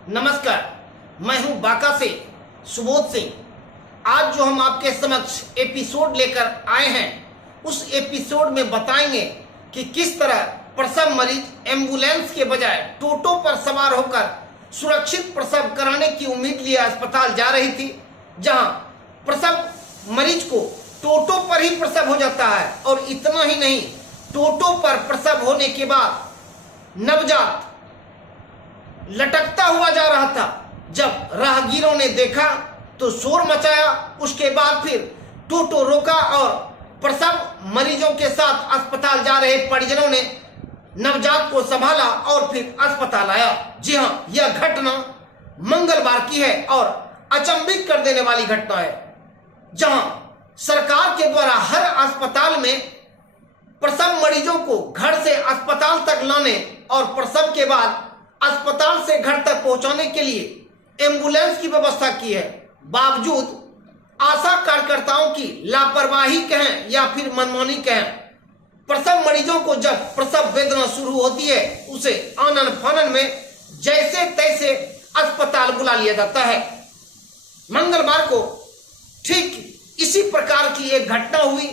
नमस्कार, मैं हूं बांका से सुबोध सिंह। आज जो हम आपके समक्ष एपिसोड लेकर आए हैं उस एपिसोड में बताएंगे कि किस तरह प्रसव मरीज एम्बुलेंस के बजाय टोटो पर सवार होकर सुरक्षित प्रसव कराने की उम्मीद लिए अस्पताल जा रही थी, जहां प्रसव मरीज को टोटो पर ही प्रसव हो जाता है। और इतना ही नहीं, टोटो पर प्रसव होने के बाद नवजात लटकता हुआ जा रहा था। जब राहगीरों ने देखा तो शोर मचाया। उसके बाद फिर टोटो रोका और प्रसव मरीजों के साथ अस्पताल जा रहे परिजनों ने नवजात को संभाला और फिर अस्पताल आया। जी हां, यह घटना मंगलवार की है और अचंभित कर देने वाली घटना है, जहां सरकार के द्वारा हर अस्पताल में प्रसव मरीजों को घर से अस्पताल तक लाने और प्रसव के बाद अस्पताल से घर तक पहुंचाने के लिए एम्बुलेंस की व्यवस्था की है। बावजूद आशा कार्यकर्ताओं की लापरवाही कहें या फिर मनमानी कहें, प्रसव मरीजों को जब प्रसव वेदना शुरू होती है उसे आनन फानन में जैसे तैसे अस्पताल बुला लिया जाता है। मंगलवार को ठीक इसी प्रकार की एक घटना हुई,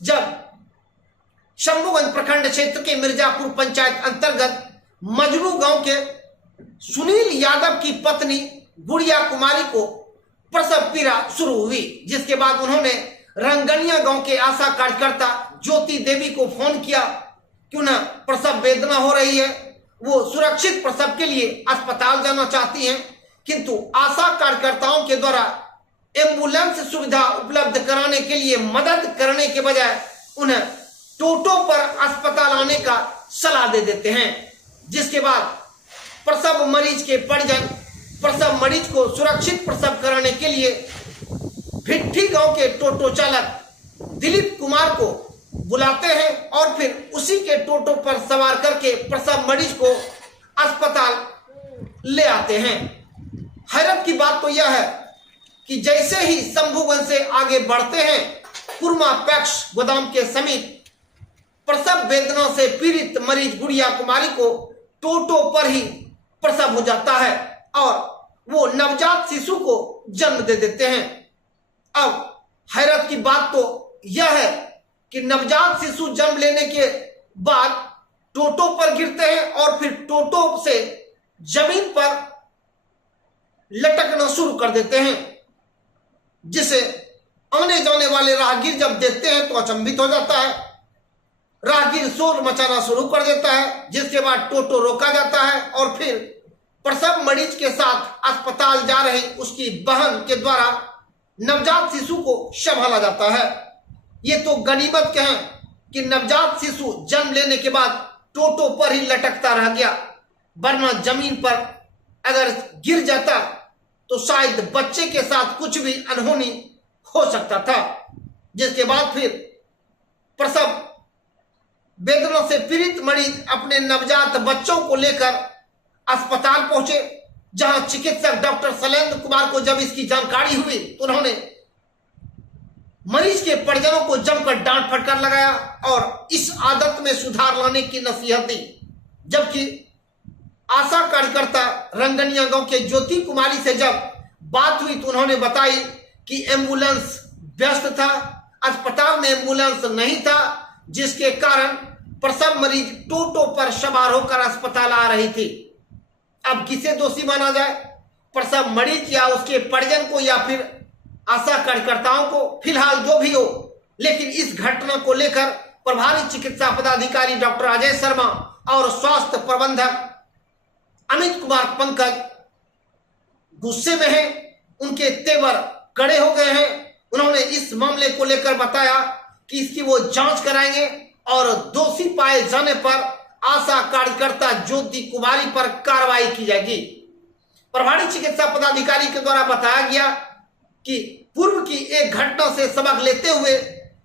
जब शंभुगंज प्रखंड क्षेत्र के मिर्जापुर पंचायत अंतर्गत मजरू गांव के सुनील यादव की पत्नी गुड़िया कुमारी को प्रसव पीड़ा शुरू हुई, जिसके बाद उन्होंने रंगनिया गांव के आशा कार्यकर्ता ज्योति देवी को फोन किया कि उन्हें प्रसव वेदना हो रही है, वो सुरक्षित प्रसव के लिए अस्पताल जाना चाहती हैं, किंतु आशा कार्यकर्ताओं के द्वारा एम्बुलेंस सुविधा उपलब्ध कराने के लिए मदद करने के बजाय उन्हें टोटो पर अस्पताल आने का सलाह दे देते हैं। जिसके बाद प्रसव मरीज के परिजन प्रसव मरीज को सुरक्षित प्रसव कराने के लिए भिट्ठी गांव के टोटो चालक दिलीप कुमार को बुलाते हैं और फिर उसी के टोटो पर सवार करके प्रसव मरीज को अस्पताल ले आते हैं। हैरत की बात तो यह है कि जैसे ही शंभुगंज से आगे बढ़ते हैं, कुरमा पैक्स गोदाम के समीप प्रसव वेदना से पीड़ित मरीज गुड़िया कुमारी को टोटो पर ही प्रसव हो जाता है और वो नवजात शिशु को जन्म दे देते हैं। अब हैरत की बात तो यह है कि नवजात शिशु जन्म लेने के बाद टोटो पर गिरते हैं और फिर टोटो से जमीन पर लटकना शुरू कर देते हैं, जिसे आने जाने वाले राहगीर जब देखते हैं तो अचंभित हो जाता है। राहगीर शोर मचाना शुरू कर देता है, जिसके बाद टोटो रोका जाता है और फिर प्रसव मरीज के साथ अस्पताल जा रही उसकी बहन के द्वारा नवजात शिशु को संभाला जाता है। ये तो गनीमत कहें कि नवजात शिशु जन्म लेने के बाद टोटो पर ही लटकता रह गया, वरना जमीन पर अगर गिर जाता तो शायद बच्चे के साथ कुछ भी अनहोनी हो सकता था। जिसके बाद फिर प्रसव वेदना से पीड़ित मरीज अपने नवजात बच्चों को लेकर अस्पताल पहुंचे, जहां चिकित्सक डॉक्टर शैलेंद्र कुमार को जब इसकी जानकारी हुई तो उन्होंने मरीज के परिजनों को जमकर डांट फटकार लगाया और इस आदत में सुधार लाने की नसीहत दी। जबकि आशा कार्यकर्ता रंगनिया गांव के ज्योति कुमारी से जब बात हुई तो उन्होंने बताई कि एम्बुलेंस व्यस्त था, अस्पताल में एम्बुलेंस नहीं था, जिसके कारण प्रसव मरीज टोटो पर सवार होकर अस्पताल आ रही थी। अब किसे दोषी माना जाए, प्रसव मरीज या उसके परिजन को या फिर आशा कार्यकर्ताओं को? फिलहाल जो भी हो, लेकिन इस घटना को लेकर प्रभारी चिकित्सा पदाधिकारी डॉक्टर अजय शर्मा और स्वास्थ्य प्रबंधक अमित कुमार पंकज गुस्से में हैं। उनके तेवर कड़े हो गए हैं। उन्होंने इस मामले को लेकर बताया कि इसकी वो जांच कराएंगे और दोषी पाए जाने पर आशा कार्यकर्ता ज्योति कुमारी पर कार्रवाई की जाएगी। प्रभारी चिकित्सा पदाधिकारी के द्वारा बताया गया कि पूर्व की एक घटना से सबक लेते हुए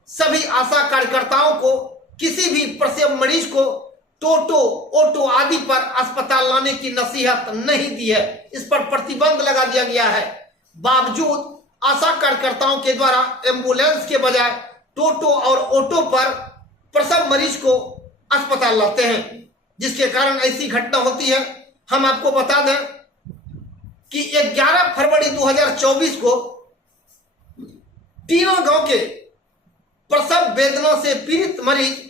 सभी आशा कार्यकर्ताओं को किसी भी प्रसव मरीज को टोटो, ऑटो आदि पर अस्पताल लाने की नसीहत नहीं दी है। इस पर प्रतिबंध लगा दिया गया है। बावजूद आशा कार्यकर्ताओं के द्वारा एम्बुलेंस के बजाय टोटो और ऑटो पर प्रसव मरीज को अस्पताल लाते हैं, जिसके कारण ऐसी घटना होती है। हम आपको बता दें कि 11 फरवरी 2024 को तीनों गांव के प्रसव वेदना से पीड़ित मरीज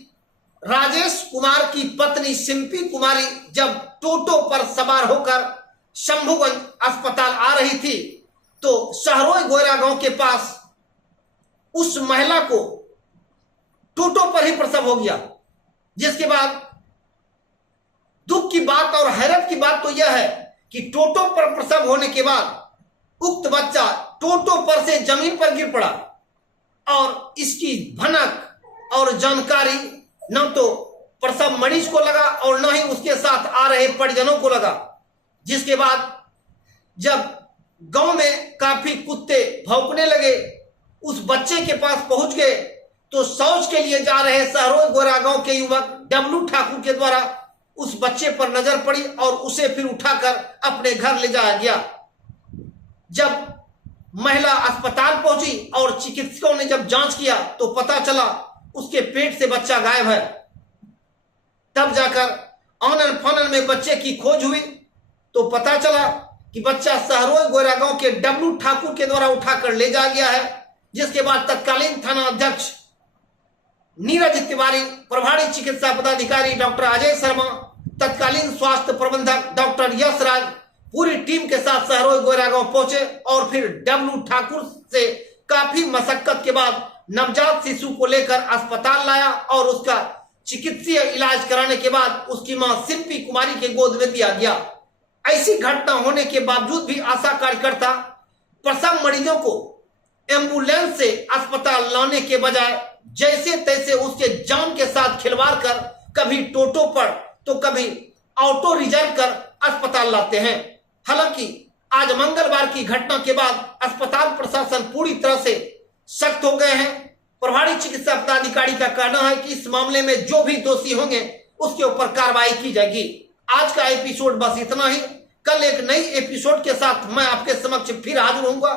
राजेश कुमार की पत्नी सिंपी कुमारी जब टोटो पर सवार होकर शंभुगंज अस्पताल आ रही थी तो शहरोई गोयरा गांव के पास उस महिला को टोटो पर ही प्रसव हो गया। जिसके बाद दुख की बात और हैरत की बात तो यह है कि टोटो पर प्रसव होने के बाद उक्त बच्चा टोटो पर से जमीन पर गिर पड़ा और इसकी भनक और जानकारी न तो प्रसव मरीज को लगा और न ही उसके साथ आ रहे परिजनों को लगा। जिसके बाद जब गांव में काफी कुत्ते भौंकने लगे, उस बच्चे के पास पहुंच गए तो शौच के लिए जा रहे शहरोई गोरा गांव के युवक डब्लू ठाकुर के द्वारा उस बच्चे पर नजर पड़ी और उसे फिर उठाकर अपने घर ले जाया गया। जब महिला अस्पताल पहुंची और चिकित्सकों ने जब जांच किया तो पता चला उसके पेट से बच्चा गायब है। तब जाकर आनन फानन में बच्चे की खोज हुई तो पता चला कि बच्चा शहरोई गोरा गांव के डब्लू ठाकुर के द्वारा उठाकर ले जाया गया है। जिसके बाद तत्कालीन थाना अध्यक्ष नीरज तिवारी, प्रभारी चिकित्सा पदाधिकारी डॉक्टर अजय शर्मा, तत्कालीन स्वास्थ्य प्रबंधक डॉक्टर यश राज पूरी टीम के साथ शहरोई गोयरा गांव पहुंचे और फिर डब्लू ठाकुर से काफी मशक्कत के बाद नवजात शिशु को लेकर अस्पताल लाया और उसका चिकित्सीय इलाज कराने के बाद उसकी मां सिंपी कुमारी के गोद में दिया गया। ऐसी घटना होने के बावजूद भी आशा कार्यकर्ता प्रसव मरीजों को एम्बुलेंस से अस्पताल लाने के बजाय जैसे तैसे उसके जान के साथ खिलवाड़ कर कभी टोटो पर तो कभी ऑटो रिजर्व कर अस्पताल लाते हैं। हालांकि आज मंगलवार की घटना के बाद अस्पताल प्रशासन पूरी तरह से सख्त हो गए हैं। प्रभारी चिकित्सा पदाधिकारी का कहना है कि इस मामले में जो भी दोषी होंगे उसके ऊपर कार्रवाई की जाएगी। आज का एपिसोड बस इतना ही। कल एक नई एपिसोड के साथ मैं आपके समक्ष फिर हाजिर होऊंगा।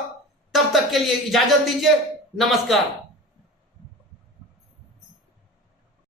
तब तक के लिए इजाजत दीजिए। नमस्कार।